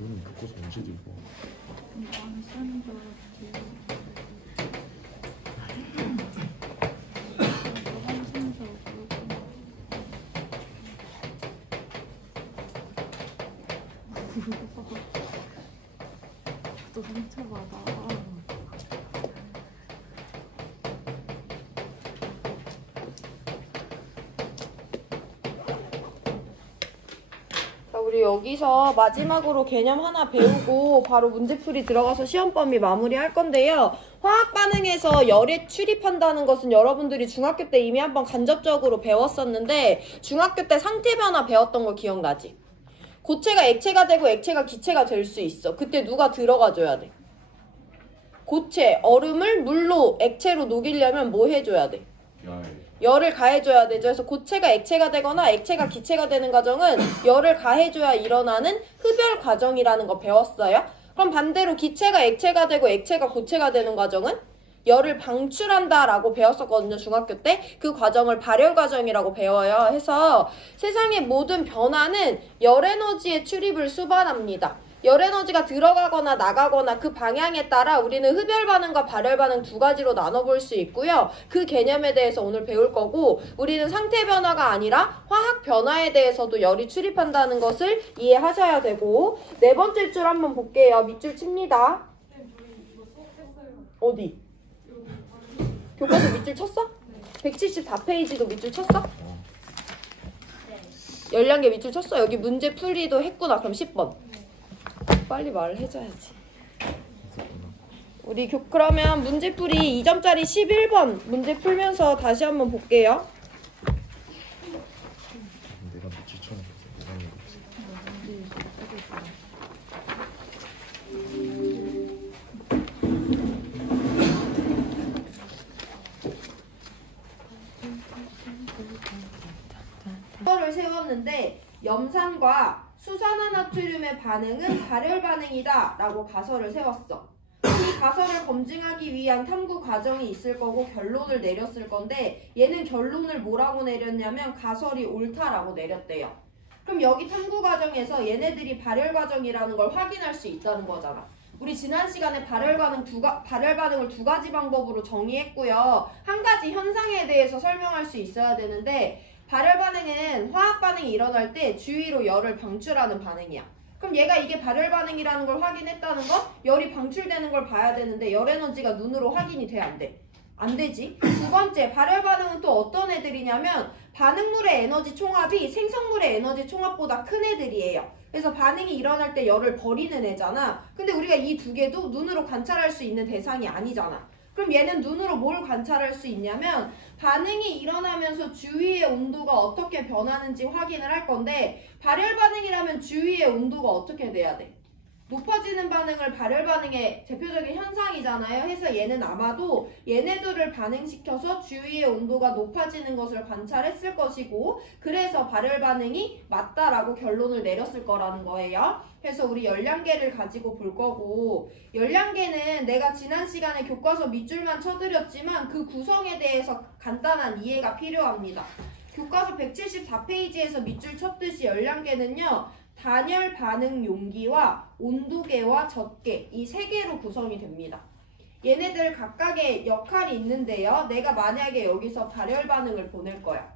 너는 교과서 언제 들고? 나는 시간인 줄 알았지. 너가 무슨서 그렇구나. 또 상처받아. 우리 여기서 마지막으로 개념 하나 배우고 바로 문제풀이 들어가서 시험 범위 마무리할 건데요. 화학 반응에서 열에 출입한다는 것은 여러분들이 중학교 때 이미 한번 간접적으로 배웠었는데 중학교 때 상태 변화 배웠던 거 기억나지? 고체가 액체가 되고 액체가 기체가 될 수 있어. 그때 누가 들어가줘야 돼? 고체, 얼음을 물로, 액체로 녹이려면 뭐 해줘야 돼? 열을 가해줘야 되죠. 그래서 고체가 액체가 되거나 액체가 기체가 되는 과정은 열을 가해줘야 일어나는 흡열 과정이라는 거 배웠어요. 그럼 반대로 기체가 액체가 되고 액체가 고체가 되는 과정은 열을 방출한다라고 배웠었거든요. 중학교 때. 그 과정을 발열 과정이라고 배워요. 해서 세상의 모든 변화는 열 에너지의 출입을 수반합니다. 열 에너지가 들어가거나 나가거나 그 방향에 따라 우리는 흡열 반응과 발열 반응 두 가지로 나눠볼 수 있고요. 그 개념에 대해서 오늘 배울 거고 우리는 상태 변화가 아니라 화학 변화에 대해서도 열이 출입한다는 것을 이해하셔야 되고 네 번째 줄 한번 볼게요. 밑줄 칩니다. 어디? 교과서 밑줄 쳤어? 174페이지도 밑줄 쳤어? 11개 밑줄 쳤어? 여기 문제 풀이도 했구나. 그럼 10번. 빨리 말을 해줘야지. 우리 그러면 문제풀이 2점짜리 11번 문제 풀면서 다시 한번 볼게요. 내가 며칠 처음 를 세웠는데 염산과 수산화나트륨의 반응은 발열 반응이다 라고 가설을 세웠어. 이 가설을 검증하기 위한 탐구 과정이 있을 거고 결론을 내렸을 건데 얘는 결론을 뭐라고 내렸냐면 가설이 옳다라고 내렸대요. 그럼 여기 탐구 과정에서 얘네들이 발열 과정이라는 걸 확인할 수 있다는 거잖아. 우리 지난 시간에 발열 반응을 두 가지 방법으로 정의했고요. 한 가지 현상에 대해서 설명할 수 있어야 되는데 발열 반응은 화학 반응이 일어날 때 주위로 열을 방출하는 반응이야. 그럼 얘가 이게 발열 반응이라는 걸 확인했다는 건 열이 방출되는 걸 봐야 되는데 열 에너지가 눈으로 확인이 돼? 안 돼? 안 되지. 두 번째, 발열 반응은 또 어떤 애들이냐면 반응물의 에너지 총합이 생성물의 에너지 총합보다 큰 애들이에요. 그래서 반응이 일어날 때 열을 버리는 애잖아. 근데 우리가 이 두 개도 눈으로 관찰할 수 있는 대상이 아니잖아. 그럼 얘는 눈으로 뭘 관찰할 수 있냐면 반응이 일어나면서 주위의 온도가 어떻게 변하는지 확인을 할 건데 발열 반응이라면 주위의 온도가 어떻게 돼야 돼? 높아지는 반응을 발열 반응의 대표적인 현상이잖아요. 해서 얘는 아마도 얘네들을 반응시켜서 주위의 온도가 높아지는 것을 관찰했을 것이고 그래서 발열 반응이 맞다라고 결론을 내렸을 거라는 거예요. 그래서 우리 열량계를 가지고 볼 거고 열량계는 내가 지난 시간에 교과서 밑줄만 쳐드렸지만 그 구성에 대해서 간단한 이해가 필요합니다. 교과서 174페이지에서 밑줄 쳤듯이 열량계는요. 단열 반응 용기와 온도계와 젖계 이 세 개로 구성이 됩니다. 얘네들 각각의 역할이 있는데요. 내가 만약에 여기서 발열 반응을 보낼 거야.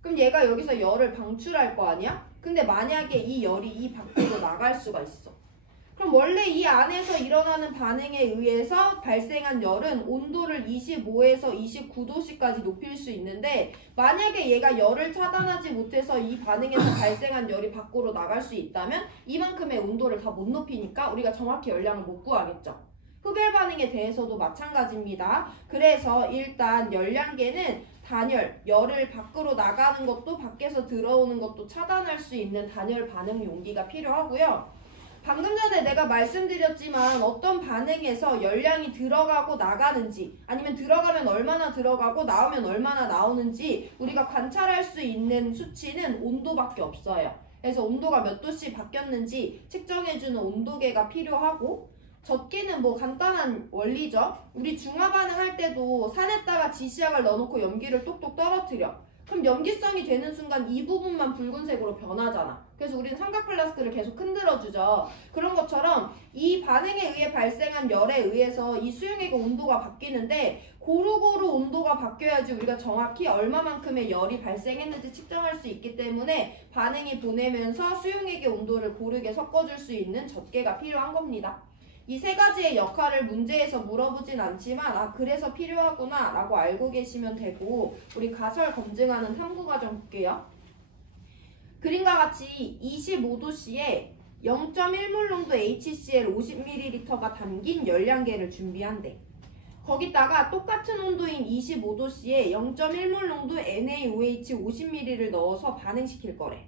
그럼 얘가 여기서 열을 방출할 거 아니야? 근데 만약에 이 열이 이 밖으로 나갈 수가 있어. 그럼 원래 이 안에서 일어나는 반응에 의해서 발생한 열은 온도를 25에서 29도씨까지 높일 수 있는데 만약에 얘가 열을 차단하지 못해서 이 반응에서 발생한 열이 밖으로 나갈 수 있다면 이만큼의 온도를 다 못 높이니까 우리가 정확히 열량을 못 구하겠죠. 흡열 반응에 대해서도 마찬가지입니다. 그래서 일단 열량계는 단열, 열을 밖으로 나가는 것도 밖에서 들어오는 것도 차단할 수 있는 단열 반응 용기가 필요하고요. 방금 전에 내가 말씀드렸지만 어떤 반응에서 열량이 들어가고 나가는지 아니면 들어가면 얼마나 들어가고 나오면 얼마나 나오는지 우리가 관찰할 수 있는 수치는 온도밖에 없어요. 그래서 온도가 몇 도씩 바뀌었는지 측정해주는 온도계가 필요하고 젖기는 뭐 간단한 원리죠. 우리 중화 반응할 때도 산에다가 지시약을 넣어놓고 염기를 똑똑 떨어뜨려. 그럼 염기성이 되는 순간 이 부분만 붉은색으로 변하잖아. 그래서 우리는 삼각 플라스크를 계속 흔들어주죠. 그런 것처럼 이 반응에 의해 발생한 열에 의해서 이 수용액의 온도가 바뀌는데 고루고루 온도가 바뀌어야지 우리가 정확히 얼마만큼의 열이 발생했는지 측정할 수 있기 때문에 반응이 보내면서 수용액의 온도를 고르게 섞어줄 수 있는 젖계가 필요한 겁니다. 이 세 가지의 역할을 문제에서 물어보진 않지만 그래서 필요하구나 라고 알고 계시면 되고, 우리 가설 검증하는 탐구 과정 볼게요. 그림과 같이 25도씨에 0.1몰 농도 HCl 50ml가 담긴 열량계를 준비한대. 거기다가 똑같은 온도인 25도씨에 0.1몰 농도 NaOH 50ml를 넣어서 반응시킬 거래.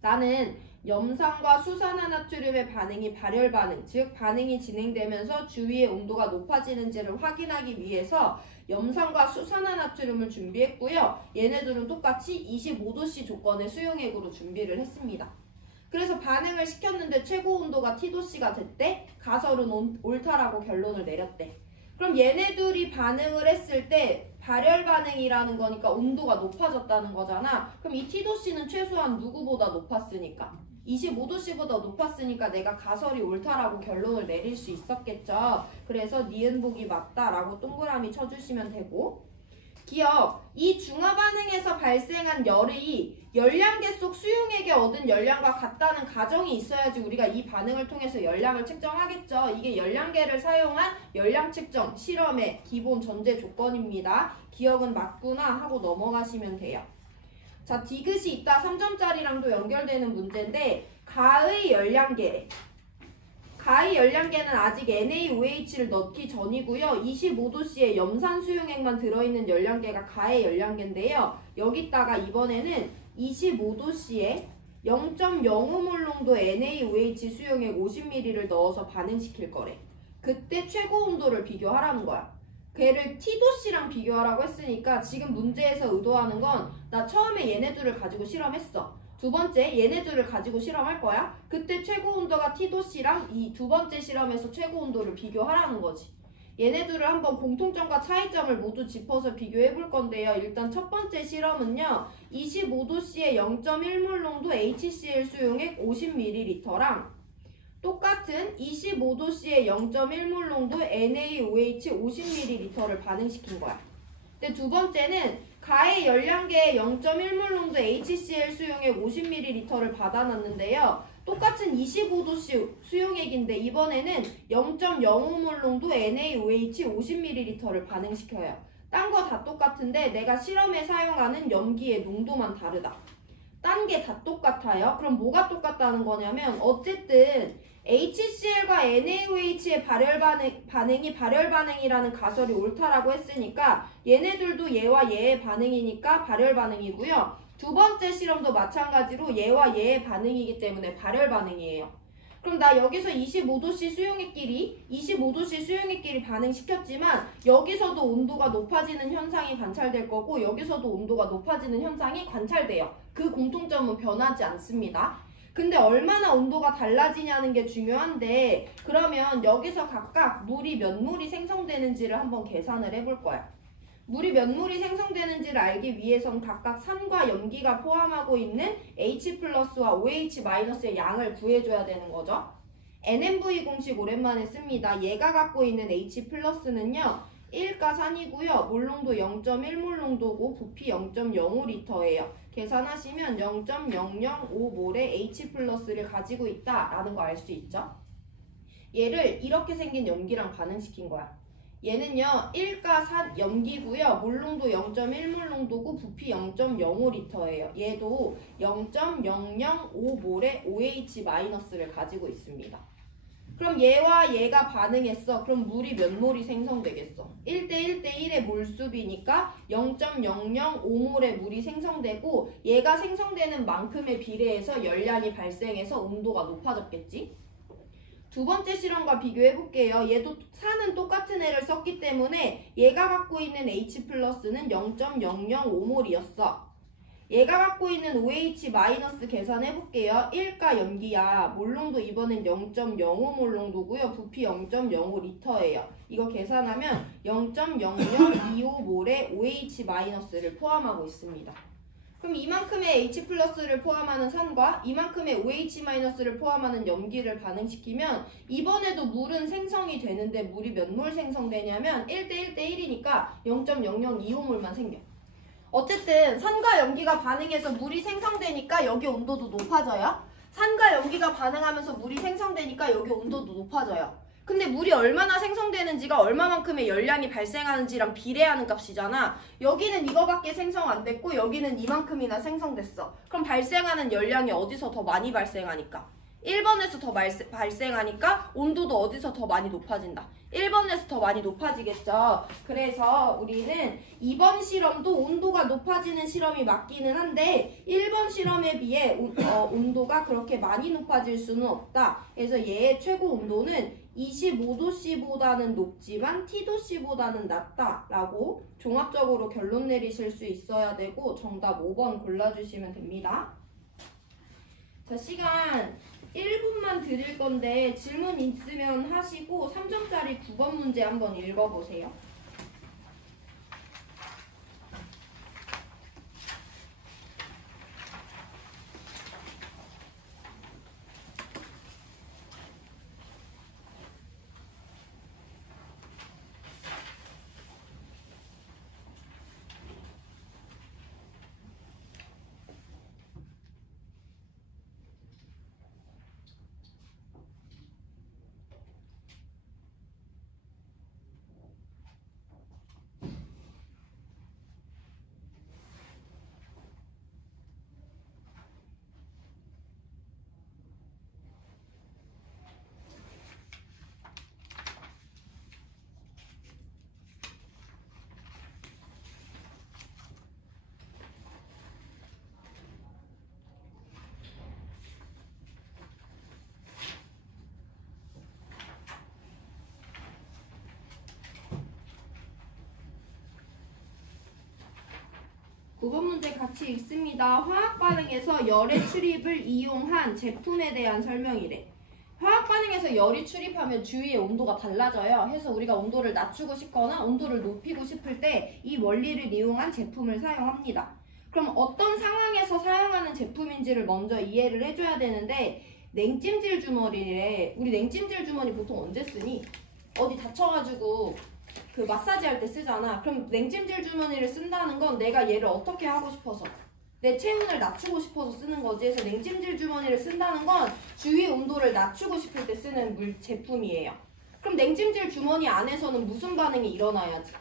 나는 염산과 수산화나트륨의 반응이 발열 반응, 즉 반응이 진행되면서 주위의 온도가 높아지는지를 확인하기 위해서 염산과 수산화나트륨을 준비했고요. 얘네들은 똑같이 25도씨 조건의 수용액으로 준비를 했습니다. 그래서 반응을 시켰는데 최고 온도가 T도씨가 됐대. 가설은 옳다라고 결론을 내렸대. 그럼 얘네들이 반응을 했을 때 발열 반응이라는 거니까 온도가 높아졌다는 거잖아. 그럼 이 T도씨는 최소한 누구보다 높았으니까 25도씨보다 높았으니까 내가 가설이 옳다라고 결론을 내릴 수 있었겠죠. 그래서 니은복이 맞다라고 동그라미 쳐주시면 되고, 기억! 이 중화 반응에서 발생한 열이 열량계 속 수용액에 얻은 열량과 같다는 가정이 있어야지 우리가 이 반응을 통해서 열량을 측정하겠죠. 이게 열량계를 사용한 열량 측정 실험의 기본 전제 조건입니다. 기억은 맞구나 하고 넘어가시면 돼요. 자, 디귿이 있다 3점짜리랑도 연결되는 문제인데, 가의 열량계래. 가의 열량계는 아직 NaOH를 넣기 전이고요. 25도씨에 염산 수용액만 들어있는 열량계가 가의 열량계인데요. 여기다가 이번에는 25도씨에 0.05몰 농도 NaOH 수용액 50ml를 넣어서 반응시킬 거래. 그때 최고 온도를 비교하라는 거야. 걔를 T도씨랑 비교하라고 했으니까 지금 문제에서 의도하는 건 나 처음에 얘네들을 가지고 실험했어. 두 번째 얘네들을 가지고 실험할 거야. 그때 최고 온도가 T도씨랑 이 두 번째 실험에서 최고 온도를 비교하라는 거지. 얘네들을 한번 공통점과 차이점을 모두 짚어서 비교해 볼 건데요. 일단 첫 번째 실험은요. 25도씨에 0.1몰 농도 HCl 수용액 50ml랑 똑같은 25도씨에 0.1몰 농도 NaOH 50ml를 반응시킨 거야. 근데 두 번째는 가의 열량계에 0.1몰 농도 HCl 수용액 50ml를 받아놨는데요. 똑같은 25도씨 수용액인데 이번에는 0.05몰 농도 NaOH 50ml를 반응시켜요. 딴 거 다 똑같은데 내가 실험에 사용하는 염기의 농도만 다르다. 딴 게 다 똑같아요. 그럼 뭐가 똑같다는 거냐면 어쨌든 HCl과 NaOH의 반응이 발열 반응이라는 가설이 옳다라고 했으니까 얘네들도 얘와 얘의 반응이니까 발열 반응이고요. 두 번째 실험도 마찬가지로 얘와 얘의 반응이기 때문에 발열 반응이에요. 그럼 나 여기서 25도씨 수용액끼리 반응시켰지만 여기서도 온도가 높아지는 현상이 관찰될 거고 여기서도 온도가 높아지는 현상이 관찰돼요. 그 공통점은 변하지 않습니다. 근데 얼마나 온도가 달라지냐는 게 중요한데, 그러면 여기서 각각 물이 몇 몰이 생성되는지를 한번 계산을 해볼 거야. 물이 몇 몰이 생성되는지를 알기 위해선 각각 산과 염기가 포함하고 있는 H+와 OH-의 양을 구해줘야 되는 거죠. NMV 공식 오랜만에 씁니다. 얘가 갖고 있는 H+는요. 1가 산이고요. 몰농도 0.1몰 농도고 부피 0.05L예요. 계산하시면 0.005몰의 H+를 가지고 있다라는 거 알 수 있죠. 얘를 이렇게 생긴 염기랑 반응시킨 거야. 얘는요 1가 산 염기고요. 몰농도 0.1몰 농도고 부피 0.05L예요. 얘도 0.005몰의 OH-를 가지고 있습니다. 그럼 얘와 얘가 반응했어. 그럼 물이 몇 몰이 생성되겠어? 1대1대1의 몰수비니까 0.005몰의 물이 생성되고 얘가 생성되는 만큼에 비례해서 열량이 발생해서 온도가 높아졌겠지? 두 번째 실험과 비교해볼게요. 얘도 산은 똑같은 애를 썼기 때문에 얘가 갖고 있는 H+는 0.005몰이었어. 얘가 갖고 있는 OH- 계산해볼게요. 1가 염기야. 몰농도 이번엔 0.05몰 농도고요. 부피 0.05L예요. 이거 계산하면 0.0025몰의 OH- 를 포함하고 있습니다. 그럼 이만큼의 H+를 포함하는 산과 이만큼의 OH-를 포함하는 염기를 반응시키면 이번에도 물은 생성이 되는데 물이 몇 몰 생성되냐면 1대 1대1이니까 0.0025몰만 생겨. 어쨌든 산과 염기가 반응해서 물이 생성되니까 여기 온도도 높아져요. 산과 염기가 반응하면서 물이 생성되니까 여기 온도도 높아져요. 근데 물이 얼마나 생성되는지가 얼마만큼의 열량이 발생하는지랑 비례하는 값이잖아. 여기는 이거밖에 생성 안 됐고 여기는 이만큼이나 생성됐어. 그럼 발생하는 열량이 어디서 더 많이 발생하니까? 1번에서 더 발생하니까 온도도 어디서 더 많이 높아진다. 1번에서 더 많이 높아지겠죠. 그래서 우리는 2번 실험도 온도가 높아지는 실험이 맞기는 한데 1번 실험에 비해 온도가 그렇게 많이 높아질 수는 없다. 그래서 얘의 최고 온도는 25도씨보다는 높지만 T도씨보다는 낮다라고 종합적으로 결론 내리실 수 있어야 되고 정답 5번 골라주시면 됩니다. 자, 시간 1분만 드릴 건데 질문 있으면 하시고 3점짜리 9번 문제 한번 읽어보세요. 그거 문제 같이 읽습니다. 화학 반응에서 열의 출입을 이용한 제품에 대한 설명이래. 화학 반응에서 열이 출입하면 주위의 온도가 달라져요. 해서 우리가 온도를 낮추고 싶거나 온도를 높이고 싶을 때 이 원리를 이용한 제품을 사용합니다. 그럼 어떤 상황에서 사용하는 제품인지를 먼저 이해를 해줘야 되는데 냉찜질 주머니래. 우리 냉찜질 주머니 보통 언제 쓰니? 어디 다쳐가지고 그 마사지 할 때 쓰잖아. 그럼 냉찜질 주머니를 쓴다는 건 내가 얘를 어떻게 하고 싶어서 내 체온을 낮추고 싶어서 쓰는 거지. 그래서 냉찜질 주머니를 쓴다는 건 주위 온도를 낮추고 싶을 때 쓰는 제품이에요. 그럼 냉찜질 주머니 안에서는 무슨 반응이 일어나야지?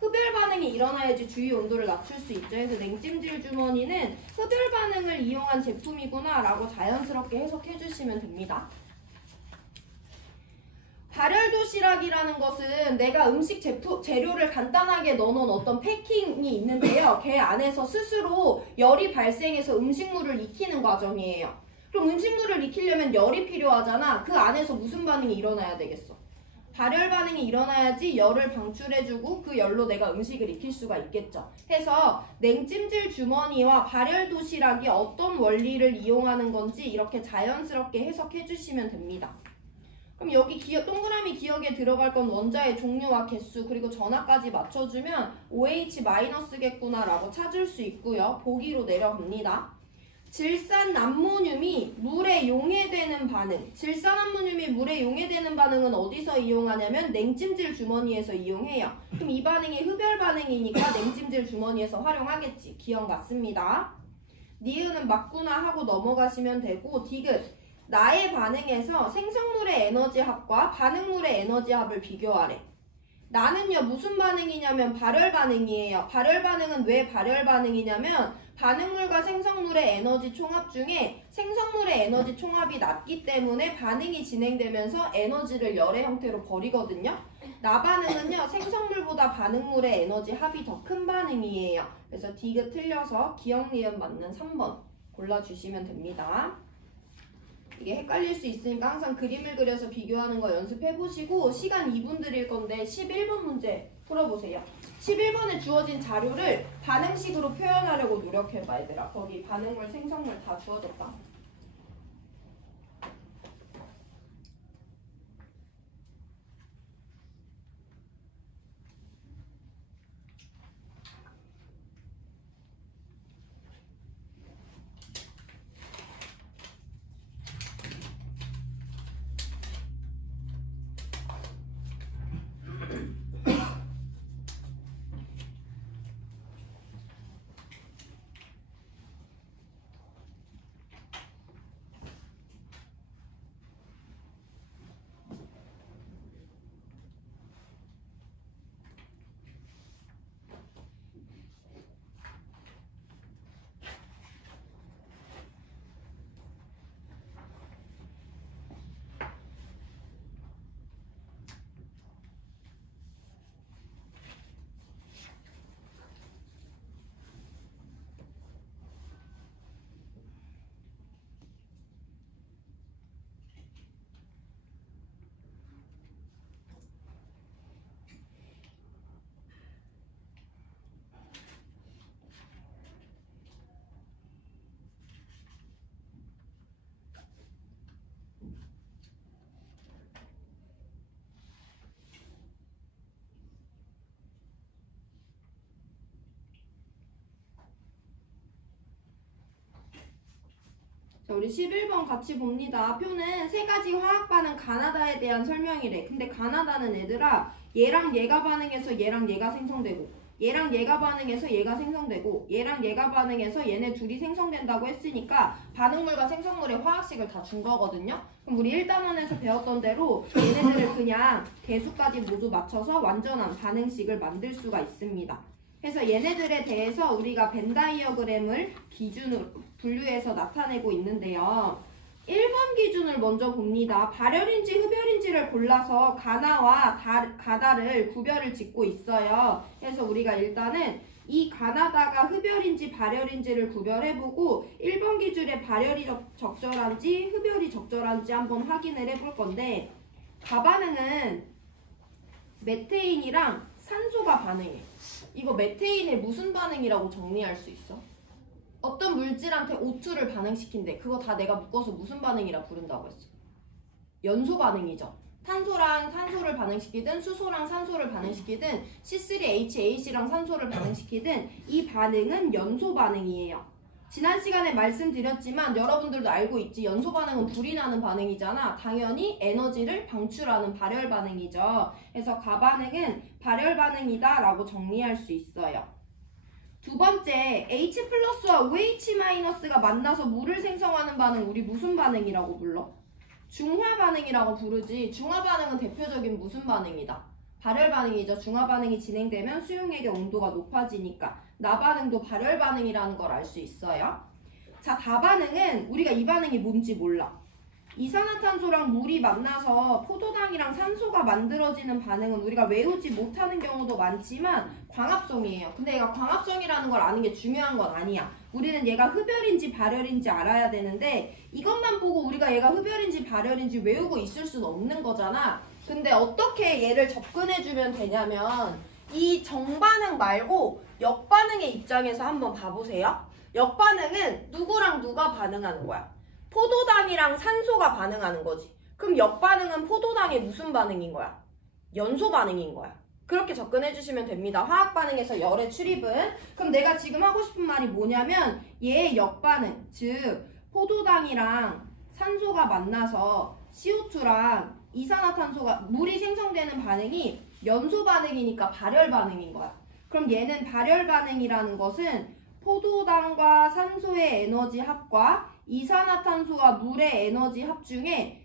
흡열 반응이 일어나야지 주위 온도를 낮출 수 있죠. 그래서 냉찜질 주머니는 흡열 반응을 이용한 제품이구나 라고 자연스럽게 해석해 주시면 됩니다. 발열 도시락이라는 것은 내가 음식 재료를 간단하게 넣어놓은 어떤 패킹이 있는데요. 걔 안에서 스스로 열이 발생해서 음식물을 익히는 과정이에요. 그럼 음식물을 익히려면 열이 필요하잖아. 그 안에서 무슨 반응이 일어나야 되겠어? 발열 반응이 일어나야지 열을 방출해주고 그 열로 내가 음식을 익힐 수가 있겠죠. 해서 냉찜질 주머니와 발열 도시락이 어떤 원리를 이용하는 건지 이렇게 자연스럽게 해석해 주시면 됩니다. 그럼 여기 동그라미 기억에 들어갈 건 원자의 종류와 개수 그리고 전하까지 맞춰주면 OH- 겠구나 라고 찾을 수 있고요. 보기로 내려갑니다. 질산암모늄이 물에 용해되는 반응. 질산암모늄이 물에 용해되는 반응은 어디서 이용하냐면 냉찜질 주머니에서 이용해요. 그럼 이 반응이 흡열 반응이니까 냉찜질 주머니에서 활용하겠지. 기억 맞습니다. 니은은 맞구나 하고 넘어가시면 되고 디귿. 나의 반응에서 생성물의 에너지합과 반응물의 에너지합을 비교하래. 나는요 무슨 반응이냐면 발열 반응이에요. 발열 반응은 왜 발열 반응이냐면 반응물과 생성물의 에너지 총합 중에 생성물의 에너지 총합이 낮기 때문에 반응이 진행되면서 에너지를 열의 형태로 버리거든요. 나 반응은요 생성물보다 반응물의 에너지 합이 더 큰 반응이에요. 그래서 디귿 틀려서 기억 니은 맞는 3번 골라주시면 됩니다. 이게 헷갈릴 수 있으니까 항상 그림을 그려서 비교하는 거 연습해보시고 시간 2분 드릴 건데 11번 문제 풀어보세요. 11번에 주어진 자료를 반응식으로 표현하려고 노력해봐 얘들아. 거기 반응물, 생성물 다 주어졌다. 자, 우리 11번 같이 봅니다. 표는 세 가지 화학 반응 가나다에 대한 설명이래. 근데 가나다는 얘들아 얘랑 얘가 반응해서 얘랑 얘가 생성되고 얘랑 얘가 반응해서 얘가 생성되고 얘랑 얘가 반응해서 얘네 둘이 생성된다고 했으니까 반응물과 생성물의 화학식을 다 준 거거든요. 그럼 우리 1단원에서 배웠던 대로 얘네들을 그냥 대수까지 모두 맞춰서 완전한 반응식을 만들 수가 있습니다. 그래서 얘네들에 대해서 우리가 벤 다이어그램을 기준으로 분류해서 나타내고 있는데요. 1번 기준을 먼저 봅니다. 발열인지 흡열인지를 골라서 가나와 가다를 구별을 짓고 있어요. 그래서 우리가 일단은 이 가나다가 흡열인지 발열인지를 구별해보고 1번 기준에 발열이 적절한지 흡열이 적절한지 한번 확인을 해볼 건데 가반응은 메테인이랑 산소가 반응해. 이거 메테인의 무슨 반응이라고 정리할 수 있어? 어떤 물질한테 O2를 반응시킨대. 그거 다 내가 묶어서 무슨 반응이라 부른다고 했어? 연소 반응이죠. 탄소랑 탄소를 반응시키든 수소랑 산소를 반응시키든 C3H8랑 산소를 반응시키든 이 반응은 연소 반응이에요. 지난 시간에 말씀드렸지만 여러분들도 알고 있지. 연소 반응은 불이 나는 반응이잖아. 당연히 에너지를 방출하는 발열 반응이죠. 그래서 가반응은 발열 반응이다 라고 정리할 수 있어요. 두 번째, H 플러스와 OH 마이너스가 만나서 물을 생성하는 반응 우리 무슨 반응이라고 불러? 중화 반응이라고 부르지. 중화 반응은 대표적인 무슨 반응이다? 발열 반응이죠. 중화 반응이 진행되면 수용액의 온도가 높아지니까 나반응도 발열 반응이라는 걸 알 수 있어요. 자, 다반응은 우리가 이 반응이 뭔지 몰라. 이산화탄소랑 물이 만나서 포도당이랑 산소가 만들어지는 반응은 우리가 외우지 못하는 경우도 많지만 광합성이에요. 근데 얘가 광합성이라는 걸 아는 게 중요한 건 아니야. 우리는 얘가 흡열인지 발열인지 알아야 되는데 이것만 보고 우리가 얘가 흡열인지 발열인지 외우고 있을 수는 없는 거잖아. 근데 어떻게 얘를 접근해주면 되냐면 이 정반응 말고 역반응의 입장에서 한번 봐보세요. 역반응은 누구랑 누가 반응하는 거야? 포도당이랑 산소가 반응하는 거지. 그럼 역반응은 포도당의 무슨 반응인 거야? 연소 반응인 거야. 그렇게 접근해 주시면 됩니다. 화학 반응에서 열의 출입은. 그럼 내가 지금 하고 싶은 말이 뭐냐면 얘의 역반응, 즉 포도당이랑 산소가 만나서 CO2랑 이산화탄소가 물이 생성되는 반응이 연소 반응이니까 발열 반응인 거야. 그럼 얘는 발열 반응이라는 것은 포도당과 산소의 에너지 합과 이산화탄소와 물의 에너지 합 중에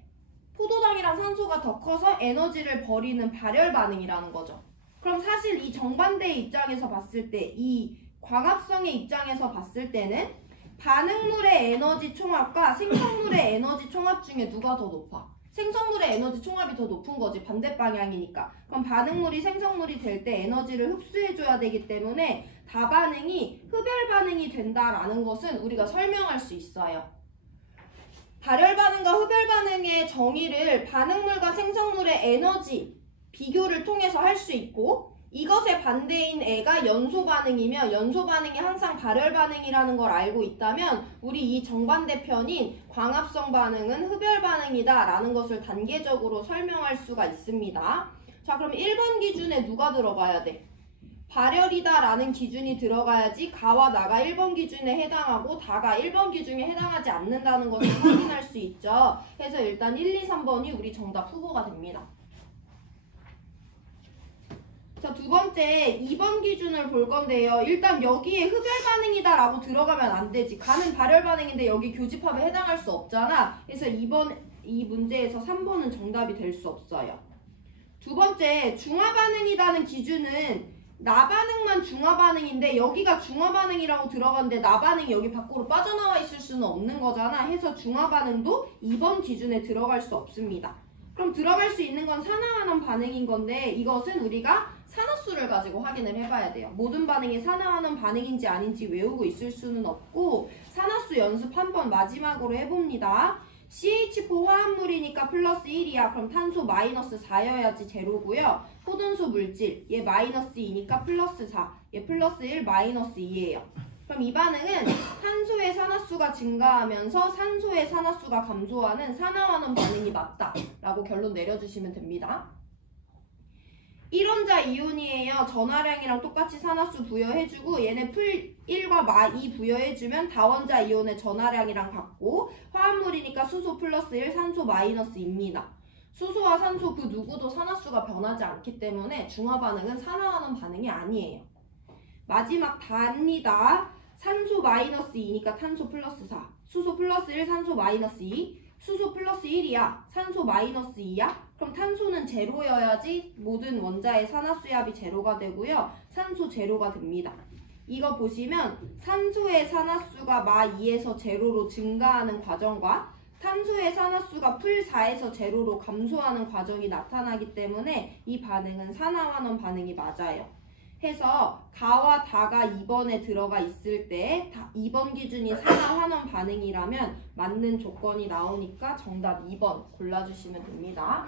포도당이랑 산소가 더 커서 에너지를 버리는 발열 반응이라는 거죠. 그럼 사실 이 정반대의 입장에서 봤을 때, 이 광합성의 입장에서 봤을 때는 반응물의 에너지 총합과 생성물의 에너지 총합 중에 누가 더 높아? 생성물의 에너지 총합이 더 높은 거지. 반대 방향이니까. 그럼 반응물이 생성물이 될 때 에너지를 흡수해줘야 되기 때문에 다반응이 흡열 반응이 된다라는 것은 우리가 설명할 수 있어요. 발열 반응과 흡열 반응의 정의를 반응물과 생성물의 에너지 비교를 통해서 할 수 있고 이것의 반대인 애가 연소 반응이며 연소 반응이 항상 발열 반응이라는 걸 알고 있다면 우리 이 정반대편인 광합성 반응은 흡열 반응이다 라는 것을 단계적으로 설명할 수가 있습니다. 자, 그럼 1번 기준에 누가 들어가야 돼? 발열이다 라는 기준이 들어가야지 가와 나가 1번 기준에 해당하고 다가 1번 기준에 해당하지 않는다는 것을 확인할 수 있죠. 그래서 일단 1, 2, 3번이 우리 정답 후보가 됩니다. 자, 두 번째 2번 기준을 볼 건데요. 일단 여기에 흡열 반응이다 라고 들어가면 안 되지. 가는 발열 반응인데 여기 교집합에 해당할 수 없잖아. 그래서 이 문제에서 3번은 정답이 될 수 없어요. 두 번째 중화 반응이라는 기준은 나 반응만 중화 반응인데 여기가 중화 반응이라고 들어갔는데 나 반응이 여기 밖으로 빠져나와 있을 수는 없는 거잖아. 해서 중화 반응도 2번 기준에 들어갈 수 없습니다. 그럼 들어갈 수 있는 건 산화환원 반응인 건데 이것은 우리가 산화수를 가지고 확인을 해봐야 돼요. 모든 반응이 산화환원 반응인지 아닌지 외우고 있을 수는 없고 산화수 연습 한번 마지막으로 해봅니다. CH4 화합물이니까 플러스 1이야. 그럼 탄소 마이너스 4여야지 제로고요. 포돈수 물질 얘 마이너스 2니까 플러스 4. 얘 플러스 1 마이너스 2예요. 그럼 이 반응은 탄소의 산화수가 증가하면서 산소의 산화수가 감소하는 산화환원 반응이 맞다 라고 결론 내려주시면 됩니다. 1원자 이온이에요. 전하량이랑 똑같이 산화수 부여해주고 얘네 풀 1과 마 2 부여해주면 다원자 이온의 전하량이랑 같고 화합물이니까 수소 플러스 1, 산소 마이너스 2입니다. 수소와 산소 그 누구도 산화수가 변하지 않기 때문에 중화 반응은 산화하는 반응이 아니에요. 마지막 답니다. 산소 마이너스 2니까 탄소 플러스 4, 수소 플러스 1, 산소 마이너스 2, 수소 플러스 1이야. 산소 마이너스 2야? 그럼 탄소는 제로여야지 모든 원자의 산화수압이 제로가 되고요. 산소 제로가 됩니다. 이거 보시면 산소의 산화수가 마 2에서 제로로 증가하는 과정과 탄소의 산화수가 풀 4에서 제로로 감소하는 과정이 나타나기 때문에 이 반응은 산화환원 반응이 맞아요. 해서 가와 다가 2번에 들어가 있을 때 2번 기준이 산화환원 반응이라면 맞는 조건이 나오니까 정답 2번 골라주시면 됩니다.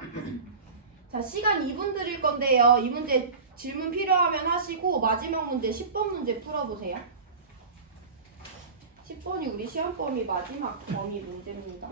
자, 시간 2분 드릴 건데요. 이 문제 질문 필요하면 하시고 마지막 문제 10번 문제 풀어보세요. 10번이 우리 시험 범위 마지막 범위 문제입니다.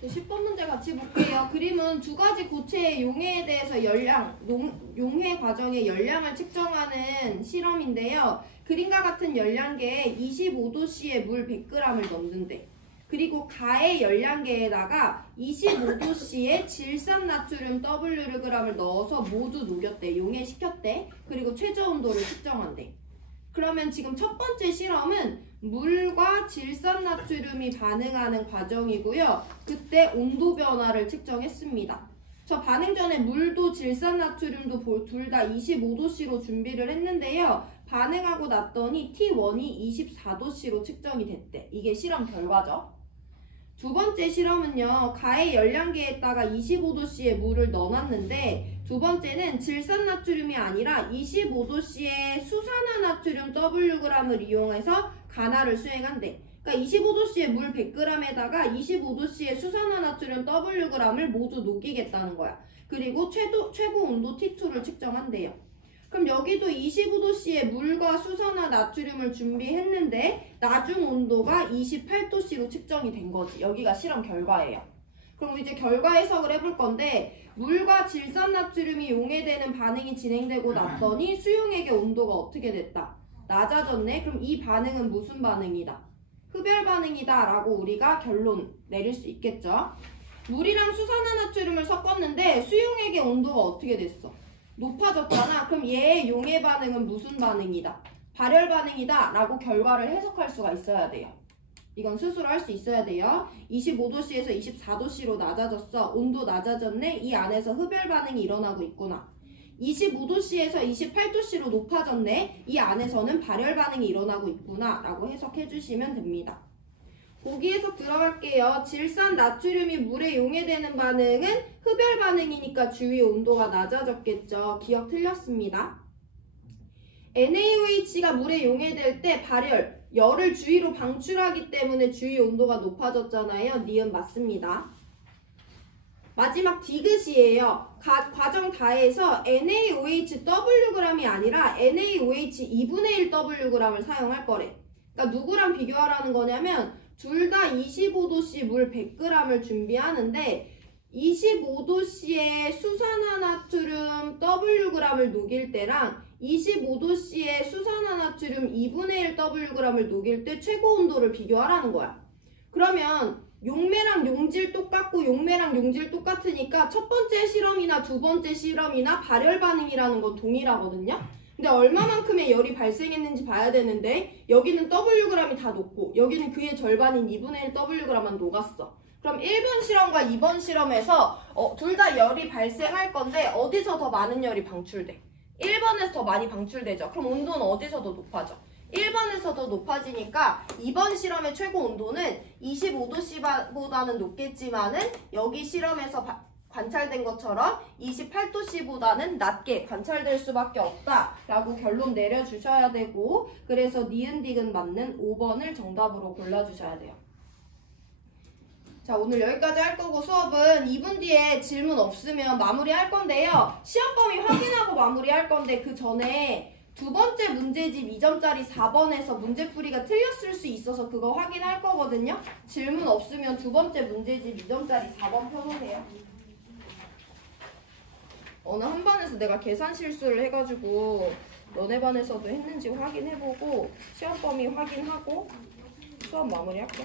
네, 10번 문제 같이 볼게요. 그림은 두 가지 고체의 용해에 대해서 용해 과정의 열량을 측정하는 실험인데요. 그림과 같은 열량계에 25도씨의 물 100g을 넣는데, 그리고 가의 열량계에다가 25도씨의 질산나트륨 Wg을 넣어서 모두 녹였대. 용해시켰대. 그리고 최저 온도를 측정한대. 그러면 지금 첫 번째 실험은 물과 질산나트륨이 반응하는 과정이고요. 그때 온도 변화를 측정했습니다. 저 반응 전에 물도 질산나트륨도 둘 다 25도씨로 준비를 했는데요. 반응하고 났더니 T1이 24도씨로 측정이 됐대. 이게 실험 결과죠. 두 번째 실험은요. 가의 열량계에다가 25도씨의 물을 넣어놨는데 두 번째는 질산나트륨이 아니라 25도씨의 수산화나트륨 Wg을 이용해서 간화를 수행한대. 그러니까 25도씨의 물 100g에다가 25도씨의 수산화나트륨 Wg을 모두 녹이겠다는 거야. 그리고 최고 온도 T2를 측정한대요. 그럼 여기도 25도씨의 물과 수산화나트륨을 준비했는데 나중 온도가 28도씨로 측정이 된 거지. 여기가 실험 결과예요. 그럼 이제 결과 해석을 해볼 건데 물과 질산나트륨이 용해되는 반응이 진행되고 났더니 수용액의 온도가 어떻게 됐다? 낮아졌네? 그럼 이 반응은 무슨 반응이다? 흡열 반응이다 라고 우리가 결론 내릴 수 있겠죠? 물이랑 수산화나트륨을 섞었는데 수용액의 온도가 어떻게 됐어? 높아졌잖아. 그럼 얘의 용해 반응은 무슨 반응이다? 발열 반응이다 라고 결과를 해석할 수가 있어야 돼요. 이건 스스로 할 수 있어야 돼요. 25도씨에서 24도씨로 낮아졌어. 온도 낮아졌네. 이 안에서 흡열 반응이 일어나고 있구나. 25도씨에서 28도씨로 높아졌네. 이 안에서는 발열 반응이 일어나고 있구나 라고 해석해 주시면 됩니다. 보기 해석 들어갈게요. 질산 나트륨이 물에 용해되는 반응은 흡열 반응이니까 주위 온도가 낮아졌겠죠. 기억 틀렸습니다. NaOH가 물에 용해될 때 발열, 열을 주위로 방출하기 때문에 주위 온도가 높아졌잖아요. 니은 맞습니다. 마지막 디귿이에요. 과정 다해서 NaOH Wg이 아니라 NaOH 2분의 1 Wg을 사용할 거래. 그러니까 누구랑 비교하라는 거냐면 둘 다 25도씨 물 100g을 준비하는데 25도씨의 수산화나트륨 Wg을 녹일 때랑 25도씨의 수산화나트륨 2분의 1 Wg을 녹일 때 최고 온도를 비교하라는 거야. 그러면 용매랑 용질 똑같고 용매랑 용질 똑같으니까 첫 번째 실험이나 두 번째 실험이나 발열 반응이라는 건 동일하거든요. 근데 얼마만큼의 열이 발생했는지 봐야 되는데 여기는 Wg이 다 녹고 여기는 그의 절반인 2분의 1 Wg만 녹았어. 그럼 1번 실험과 2번 실험에서 둘 다 열이 발생할 건데 어디서 더 많은 열이 방출돼? 1번에서 더 많이 방출되죠. 그럼 온도는 어디서 더 높아져? 1번에서 더 높아지니까 2번 실험의 최고 온도는 25도씨보다는 높겠지만은 여기 실험에서 관찰된 것처럼 28도씨보다는 낮게 관찰될 수밖에 없다라고 결론 내려주셔야 되고 그래서 니은딕은 맞는 5번을 정답으로 골라주셔야 돼요. 자, 오늘 여기까지 할 거고 수업은 2분 뒤에 질문 없으면 마무리할 건데요. 시험 범위 확인하고 마무리할 건데 그 전에 두 번째 문제집 2점짜리 4번에서 문제풀이가 틀렸을 수 있어서 그거 확인할 거거든요. 질문 없으면 두 번째 문제집 2점짜리 4번 펴놓으세요. 어느 한 반에서 내가 계산 실수를 해가지고 너네 반에서도 했는지 확인해보고 시험 범위 확인하고 수업 마무리할게.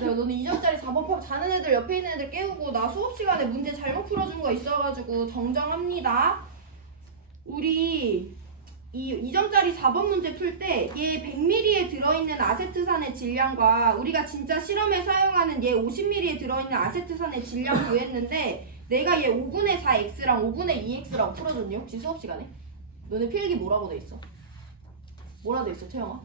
너는 2점짜리 4번 펴 자는 애들 옆에 있는 애들 깨우고 나 수업 시간에 문제 잘못 풀어준 거 있어가지고 정정합니다. 우리 이 2점짜리 4번 문제 풀 때 얘 100ml에 들어있는 아세트산의 질량과 우리가 진짜 실험에 사용하는 얘 50ml에 들어있는 아세트산의 질량 구했는데 내가 얘 5분의 4x랑 5분의 2x라고 풀어줬니? 혹시 수업 시간에? 너네 필기 뭐라고 돼 있어? 뭐라고 돼 있어, 채영아?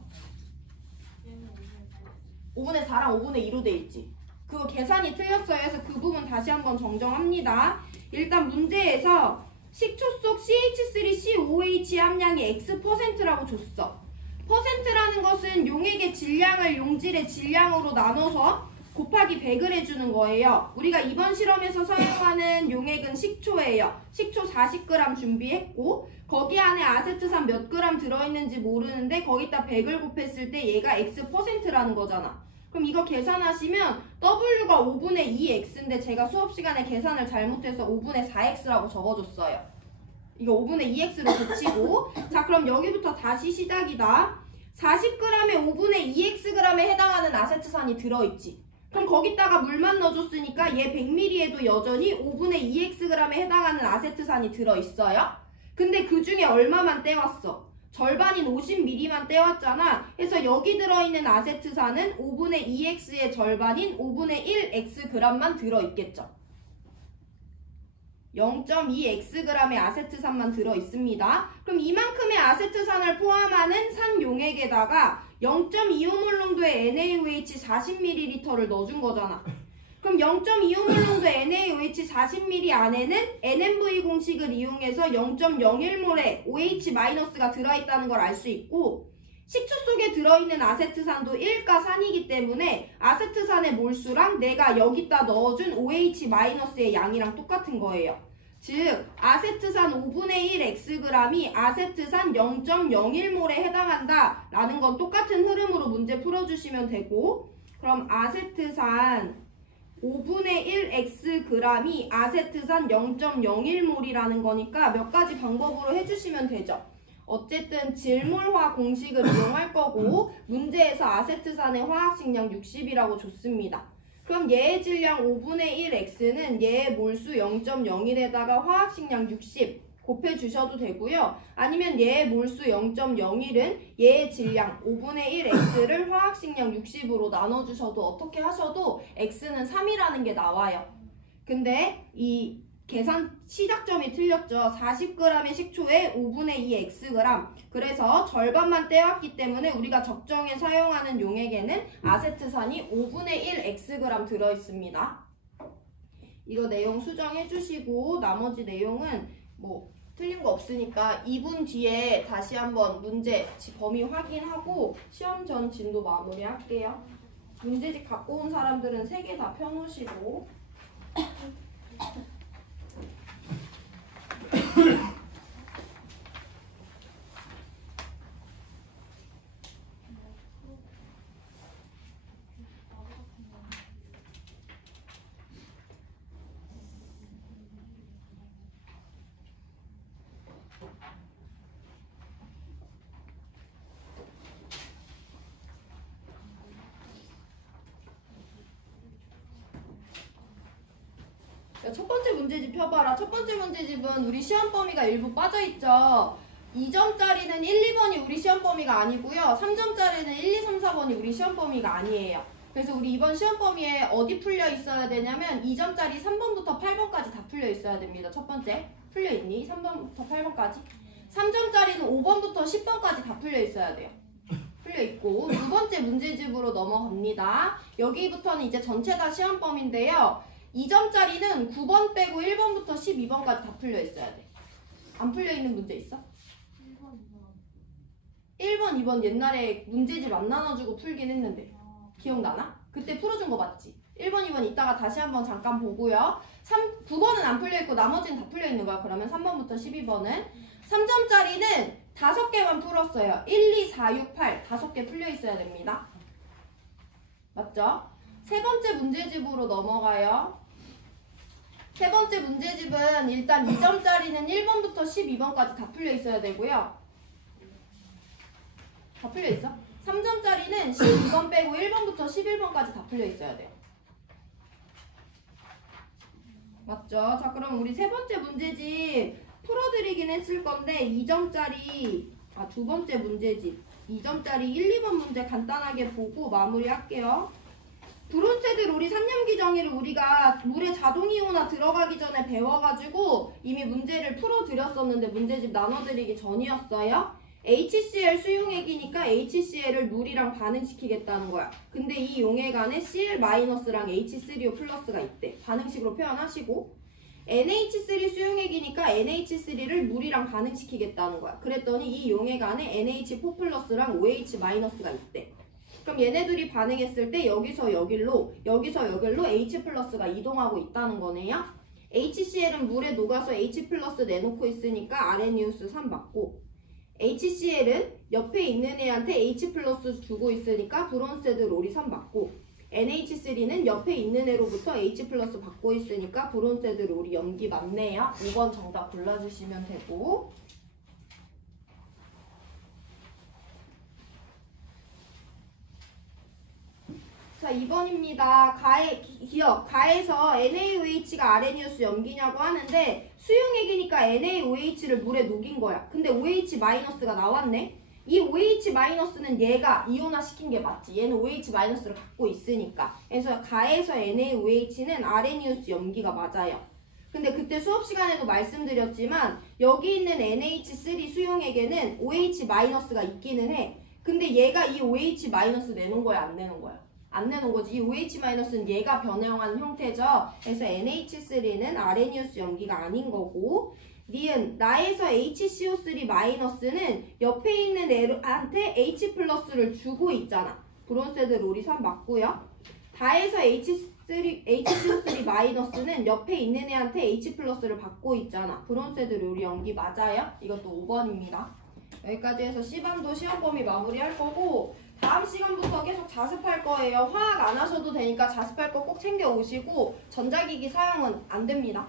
5분의 4랑 5분의 2로 돼 있지. 그거 계산이 틀렸어요. 해서 그 부분 다시 한번 정정합니다. 일단 문제에서 식초 속 CH3COOH 함량이 X%라고 줬어. 퍼센트라는 것은 용액의 질량을 용질의 질량으로 나눠서 곱하기 100을 해주는 거예요. 우리가 이번 실험에서 사용하는 용액은 식초예요. 식초 40g 준비했고 거기 안에 아세트산 몇 그램 들어있는지 모르는데 거기다 100을 곱했을 때 얘가 X%라는 거잖아. 그럼 이거 계산하시면 W가 5분의 2x인데 제가 수업 시간에 계산을 잘못해서 5분의 4x라고 적어줬어요. 이거 5분의 2x로 붙이고 자 그럼 여기부터 다시 시작이다. 40g에 5분의 2xg에 해당하는 아세트산이 들어있지. 그럼 거기다가 물만 넣어줬으니까 얘 100ml에도 여전히 5분의 2xg에 해당하는 아세트산이 들어있어요. 근데 그 중에 얼마만 떼왔어? 절반인 50ml만 떼왔잖아. 그래서 여기 들어있는 아세트산은 5분의 2x의 절반인 5분의 1xg만 들어있겠죠. 0.2xg의 아세트산만 들어있습니다. 그럼 이만큼의 아세트산을 포함하는 산 용액에다가 0.25몰 농도의 NaOH 40ml를 넣어준 거잖아. 그럼 0.25몰 농도의 NaOH 40ml 안에는 NMV 공식을 이용해서 0.01몰의 OH-가 들어있다는 걸 알 수 있고 식초 속에 들어있는 아세트산도 1가 산이기 때문에 아세트산의 몰수랑 내가 여기다 넣어준 OH-의 양이랑 똑같은 거예요. 즉 아세트산 5분의 1xg이 아세트산 0.01몰에 해당한다 라는 건 똑같은 흐름으로 문제 풀어주시면 되고 그럼 아세트산 5분의 1xg이 아세트산 0.01몰이라는 거니까 몇 가지 방법으로 해주시면 되죠. 어쨌든 질몰화 공식을 이용할 거고 문제에서 아세트산의 화학식량 60이라고 줬습니다. 그럼 얘의 질량 5분의 1 x는 얘의 몰수 0.01에다가 화학식량 60 곱해주셔도 되고요. 아니면 얘의 몰수 0.01은 얘의 질량 5분의 1 x를 화학식량 60으로 나눠주셔도 어떻게 하셔도 x는 3이라는 게 나와요. 근데 이 계산 시작점이 틀렸죠. 40g의 식초에 5분의 2 xg. 그래서 절반만 떼왔기 때문에 우리가 적정에 사용하는 용액에는 아세트산이 5분의 1 xg 들어있습니다. 이거 내용 수정해 주시고 나머지 내용은 뭐 틀린 거 없으니까 2분 뒤에 다시 한번 문제 범위 확인하고 시험 전 진도 마무리할게요. 문제집 갖고 온 사람들은 3개 다 펴놓으시고 첫 번째 문제집 펴봐라. 첫 번째 문제집은 우리 시험 범위가 일부 빠져있죠. 2점짜리는 1, 2번이 우리 시험 범위가 아니고요. 3점짜리는 1, 2, 3, 4번이 우리 시험 범위가 아니에요. 그래서 우리 이번 시험 범위에 어디 풀려 있어야 되냐면 2점짜리 3번부터 8번까지 다 풀려 있어야 됩니다. 첫 번째 풀려 있니? 3번부터 8번까지. 3점짜리는 5번부터 10번까지 다 풀려 있어야 돼요. 풀려 있고 두 번째 문제집으로 넘어갑니다. 여기부터는 이제 전체 다 시험 범위인데요. 2점짜리는 9번 빼고 1번부터 12번까지 다 풀려 있어야 돼. 안 풀려 있는 문제 있어? 1번, 2번 옛날에 문제집 안 나눠주고 풀긴 했는데 기억나나? 그때 풀어준 거 맞지? 1번, 2번 이따가 다시 한번 잠깐 보고요. 9번은 안 풀려 있고 나머지는 다 풀려 있는 거야. 그러면 3번부터 12번은 3점짜리는 5개만 풀었어요. 1, 2, 4, 6, 8 5개 풀려 있어야 됩니다. 맞죠? 세 번째 문제집으로 넘어가요. 세 번째 문제집은 일단 2점짜리는 1번부터 12번까지 다 풀려 있어야 되고요. 다 풀려 있어? 3점짜리는 12번 빼고 1번부터 11번까지 다 풀려 있어야 돼요. 맞죠? 자, 그럼 우리 세 번째 문제집 풀어드리긴 했을 건데 2점짜리 두 번째 문제집 2점짜리 1, 2번 문제 간단하게 보고 마무리할게요. 브론세드 로리 3년기 정의를 우리가 물에 자동이온화 들어가기 전에 배워가지고 이미 문제를 풀어드렸었는데 문제집 나눠드리기 전이었어요. HCl 수용액이니까 HCl을 물이랑 반응시키겠다는 거야. 근데 이 용액 안에 Cl-랑 H3O 플러스가 있대. 반응식으로 표현하시고 NH3 수용액이니까 NH3를 물이랑 반응시키겠다는 거야. 그랬더니 이 용액 안에 NH4 플러스랑 OH-가 있대. 그럼 얘네들이 반응했을 때 여기서 여길로 H 플러스가 이동하고 있다는 거네요. HCl은 물에 녹아서 H 플러스 내놓고 있으니까 아레니우스 3 받고 HCl은 옆에 있는 애한테 H 플러스 주고 있으니까 브론세드 로리 3 받고 NH3는 옆에 있는 애로부터 H 플러스 받고 있으니까 브론세드 로리 염기 맞네요. 5번 정답 골라주시면 되고 자, 2번입니다. 가에서 NaOH가 아레니우스 염기냐고 하는데 수용액이니까 NaOH를 물에 녹인 거야. 근데 OH-가 나왔네. 이 OH-는 얘가 이온화 시킨 게 맞지. 얘는 OH-를 갖고 있으니까. 그래서 가에서 NaOH는 아레니우스 염기가 맞아요. 근데 그때 수업 시간에도 말씀드렸지만 여기 있는 NH3 수용액에는 OH-가 있기는 해. 근데 얘가 이 OH- 내는 거야, 안 내는 거야? 안 내는 거지. 이 OH-는 얘가 변형한 형태죠. 그래서 NH3는 아레니우스 염기가 아닌 거고 니은 나에서 HCO3-는 옆에 있는 애한테 H 플러스를 주고 있잖아. 브론세드 로리 3 맞고요. 다에서 HCO3-는 옆에 있는 애한테 H 플러스를 받고 있잖아. 브론세드 로리 염기 맞아요? 이것도 5번입니다. 여기까지 해서 C반도 시험 범위 마무리할 거고 다음 시간부터 계속 자습할 거예요. 화학 안 하셔도 되니까 자습할 거 꼭 챙겨 오시고 전자기기 사용은 안 됩니다.